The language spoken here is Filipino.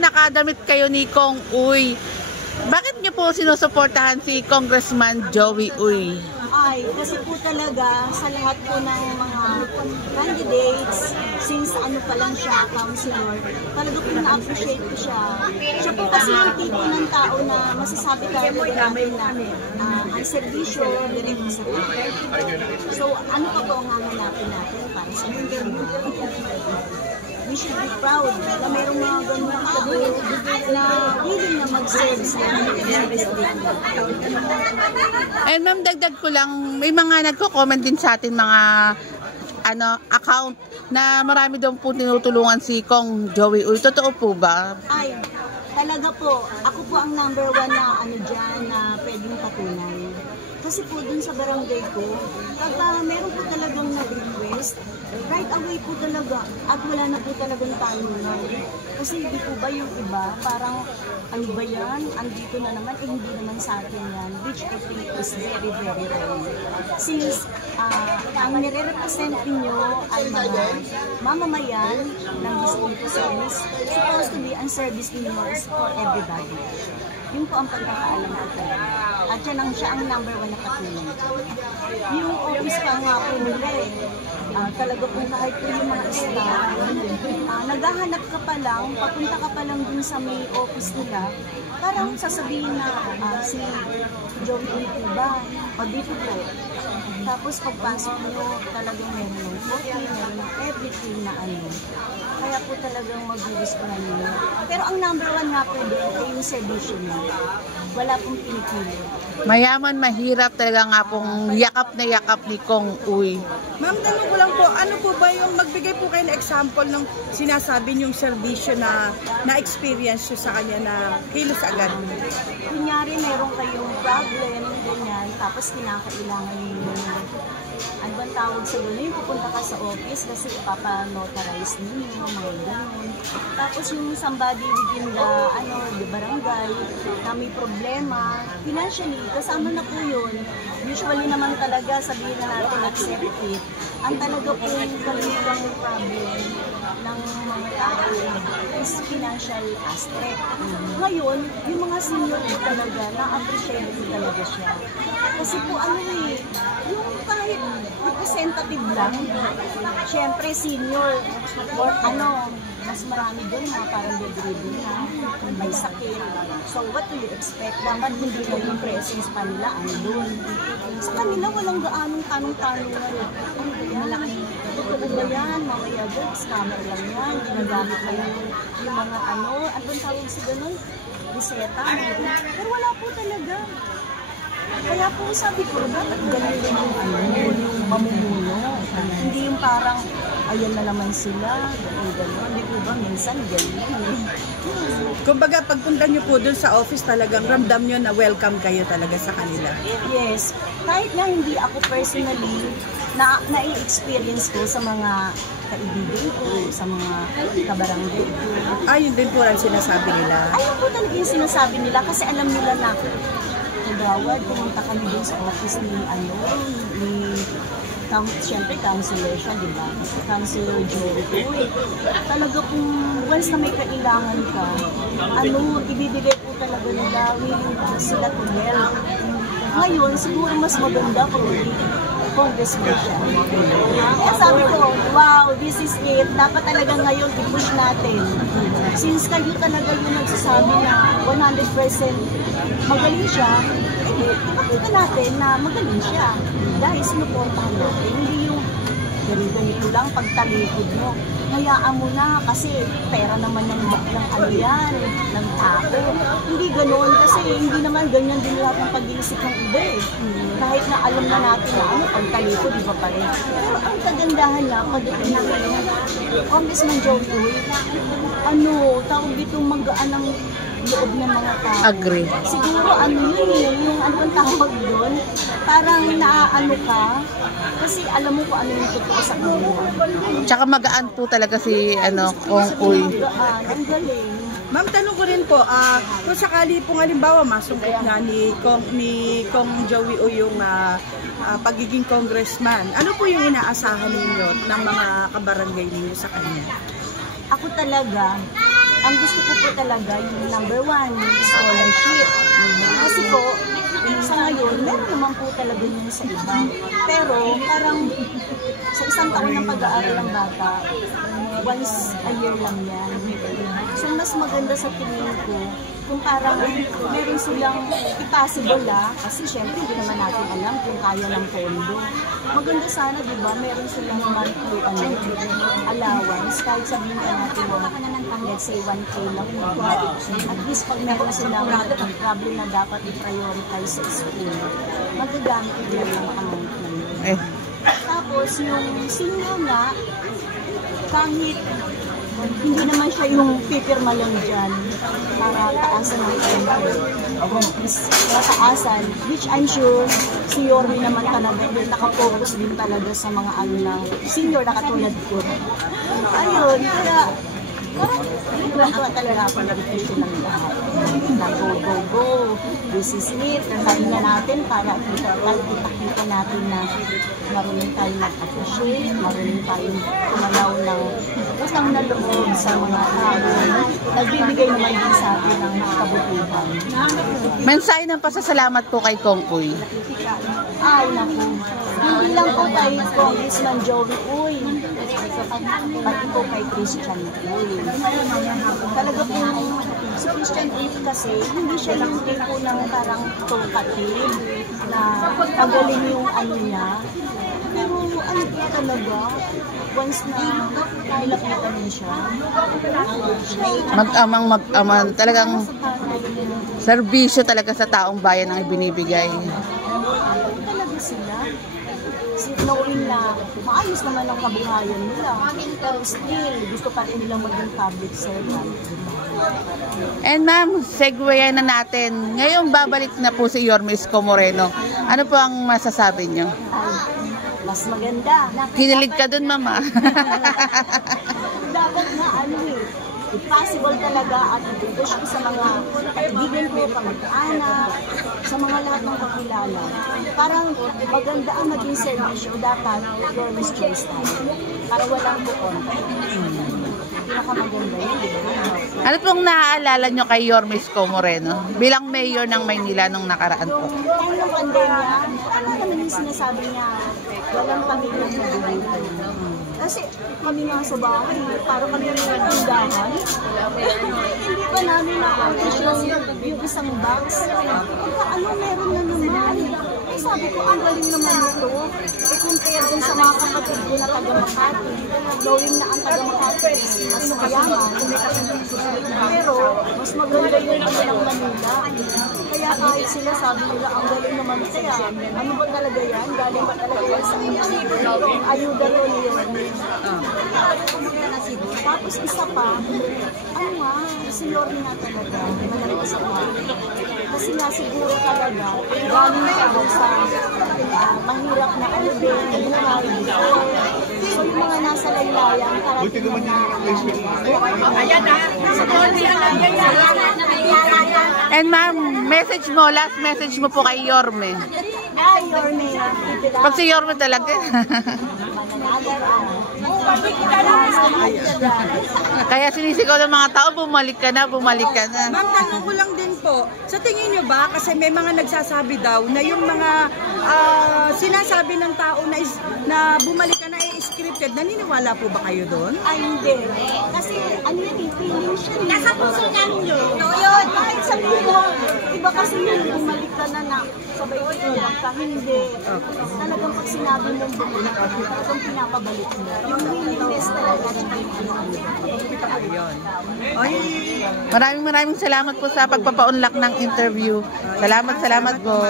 nakadamit kayo ni Kong Uy. Bakit niyo po sinusuportahan si Congressman Joey Uy? Ay, kasi po talaga sa lahat po ng mga candidates, since ano pa lang siya, councilor, talaga po na-appreciate ko siya. Siya po kasi yung tipo ng tao na masasabi talaga natin na ang servisyo, direct sa tao. So, ano pa po ang hahanapin natin para sa mga we should be proud na mayroong mga ganun tao na willing na mag-serve sa service dito. And ma'am, dagdag ko lang, may mga nagko-comment din sa atin mga account na marami daw po tinutulungan si Kong Joey Uy. Totoo po ba? Ay, talaga po. Ako po ang number 1 na dyan na pwedeng patunay. Kasi po dun sa barangay ko, pag meron po talagang nag-request, right away po talaga. At wala na po talagang tanungan. Kasi hindi po ba yung iba, parang ano ba yan? Andito na naman, hindi naman sa atin yan. Which I think is very, very wrong. Since ang nire-represent ninyo ay mga mamamayan ng district service, supposed to be ang service ninyo is for everybody. Yun po ang pagkakaalam ko talaga. At yan siya ang number 1 na katulong. Yung office pa nga po nila talaga po kahit po yung mga staff, naghahanap ka pa lang, papunta ka pa lang dun sa may office nila, parang sasabihin na si Joey Uy ba? O dito po. Tapos pagpasok nyo, talagang meron ng coffee, meron ng everything na Kaya po talagang mag-gustuhan nyo. Pero ang number 1 nga po doon ay yung servisyo nyo. Wala pong pinipili. Mayaman, mahirap talaga nga pong yakap na yakap ni Kong Uy. Ma'am, tanong ko lang po, ano po ba yung magbigay po kayo na example ng sinasabi niyong servisyo na na-experience nyo sa kanya na kilos agad? Kunyari, meron kayong problem, ganyan, tapos kinakailangan nyo ano bang tawag sa gano'n? Yung pupunta ka sa office kasi ipapa-notarize ninyo, mga gano'n. Tapos yung somebody within the barangay na may problema, financially, kasama na po yun. Usually naman talaga, sabihin na natin, accept it. Ang talaga po yung kalimutan problem ng mga tao is financial aspect. Ngayon, yung mga senior po talaga, na-appreciate po talaga siya. Kasi po yung kahit representative lang, syempre senior, or mas marami doon na parang bedridden na, may sakit. So what do you expect? Dapat hindi na yung presence pa nila doon. Sa kanila walang gaanong tanong-tanongan. Ano ba yan? Totoo ba yan? Mamaya doon, scammer lang yan. Ginagamit na yung mga anong tawag sa ganun? Reseta. Pero wala po talaga. Kaya po sabi ko, dapat ganun yung mamumuno. Hindi yung parang, ayan na naman sila, gano'n. Hindi po ba, minsan gano'n. Kumbaga, pagpunta nyo po dun sa office, talagang ramdam nyo na welcome kayo talaga sa kanila. Yes. Kahit na hindi ako personally, na-experience ko sa mga kaibigan ko, sa mga kabarangay ko. Yun din po ang sinasabi nila. Ayun po talaga yung sinasabi nila kasi alam nila na Gawad, pumunta kami din sa office ni siyempre, councilor siya, di ba? Councilor Joey Uy. Talaga kung once na may kailangan ka, ibibigay po talaga nila, willing po sila to help. Ngayon, siguro mas maganda kung congressman siya. Kaya sabi ko, wow, this is it. Dapat talaga ngayon i-push natin. Since kayo talaga yung nagsasabi na 100% magaling siya, ipakita natin na magaling siya. Dahil sinuportahan natin. Hindi yung ganito lang pagtalikod mo. Hayaan mo na kasi pera naman ng tao. Hindi ganoon kasi hindi naman ganyan din lahat ng pag-iisip ng iba Kahit na alam na natin na pagtalikod, di ba pa rin. Pero ang kagandahan lang, pagdating namin Congressman Joey Uy, tawag dito magaan ng loob ng mga tao. Agree. Siguro yung anong tawag doon, parang naaano ka, kasi alam mo kung ano yung totoo sa kanila. Tsaka magaan po talaga si Kong Uy. Ang galing. Ma'am, tanong ko rin po, kung sakali po halimbawa masungkot na ni Kong Joey Uy yung pagiging congressman, ano po yung inaasahan ninyo ng mga kabarangay ninyo sa kanya? Ako talaga, ang gusto ko po talaga yung number 1, yung scholarship. Kasi po, sa ngayon, meron naman po talaga yun sa iba. Pero parang sa isang taon ng pag-aaral ng bata, once a year lang yan. So mas maganda sa tingin ko kung parang meron silang possible kasi syempre hindi naman natin alam kung kaya ng pondo. Maganda sana, di ba, meron silang monthly allowance, kahit sabihin ka natin let's say 1K lang. At least pag meron silang problem na dapat i-prioritize sa school, magagamit nila yung amount na yun. Tapos yung senior na, kahit hindi naman siya yung pipirma lang dyan para taasan ng tempo. Mataasan, which I'm sure si Yorme naman talaga nakafocus din talaga sa mga ano lang senior na katulad ko. Ayun, kaya parang talaga ako nag-issue ng lahat. Na go. This is it. Sabi na natin para kita natin na marunong tayong mag-appreciate, marunong tayong kumalaw ng utang na loob sa mga tao. Nagbibigay naman din sa atin ng kabutihan. Mensahe ng pasasalamat po kay Kong Uy. Ay, naku. Hindi lang po tayo Congressman Joey Uy. Pati po kay Christian Uy. Talaga po, si Christian Uy kasi, hindi siya yung tipo ng parang talkative na pagaling yung ano niya. Pero ano po talaga, once na nilapitan niya siya, mag-amang, talagang serbisyo talaga sa taong bayan ang ibinibigay. Talaga sila. Knowing na maayos naman ang kabuhayan nila, pero still, gusto pa rin nilang maging public servant. And ma'am, segwayan na natin. Ngayon babalik na po si Yorme Isko Moreno. Ano po ang masasabi niyo? Mas maganda. Kinilig ka dun, mama. Dapat na ano if possible talaga at i-push ko sa mga kaibigan ko, kamag-anak, sa mga lahat ng kakilala. Parang maganda ang maging servisyo, dapat Yorme's choice tayo. Para walang bukon. Pinakamaganda yun, di ba? Ano pong naaalala nyo kay Yorme Isko Moreno bilang mayor ng Maynila nung nakaraan po? Tayo ng pandemya, ano naman yung sinasabi niya, walang pamilyang mabubuhay. Kasi kami nga sa bahay, para kami yung tindahan. Hindi pa namin na-appreciate yung isang box. Ano meron na naman? Sabi ko, ang galing naman ito. I-compare din sa mga kapatid ko na taga-Makati. Knowing na ang taga-Makati mas mayaman. Pero, mas maganda yung kanilang Manila. Kaya kahit sila sabi nila, ang galing naman kaya. Ano ba talaga yan? Galing ba talaga yan sa ayuda ko niyon? Tapos isa pa, ano nga, si Yorme nga talaga, malaking sa kasi nga siguro talaga, galing siya sa mahirap na urban, buhay, so yung mga nasa laylayan, karating na And ma'am, message mo, last message mo po kay Yorme. Ay, Yorme, Pag si Yorme talaga. Kaya sinisigaw ng mga tao, bumalik ka na, bumalik ka na. Ma'am, tanong ko lang din po, sa tingin nyo ba, kasi may mga nagsasabi daw na yung mga sinasabi ng tao na bumalik ka na scripted, naniniwala po ba kayo doon? Ay, hindi. Kasi, ano yung feeling siya. Nasa puso niya yun. Yun, kahit sabihin mo, iba kasi yung bumalik ka na sabay ko ka, hindi. Talagang pag sinabi mong bumalik ka na, talagang pinapabalik mo. Yung willingness talaga na Maraming salamat po sa pagpapaunlak ng interview. Salamat po.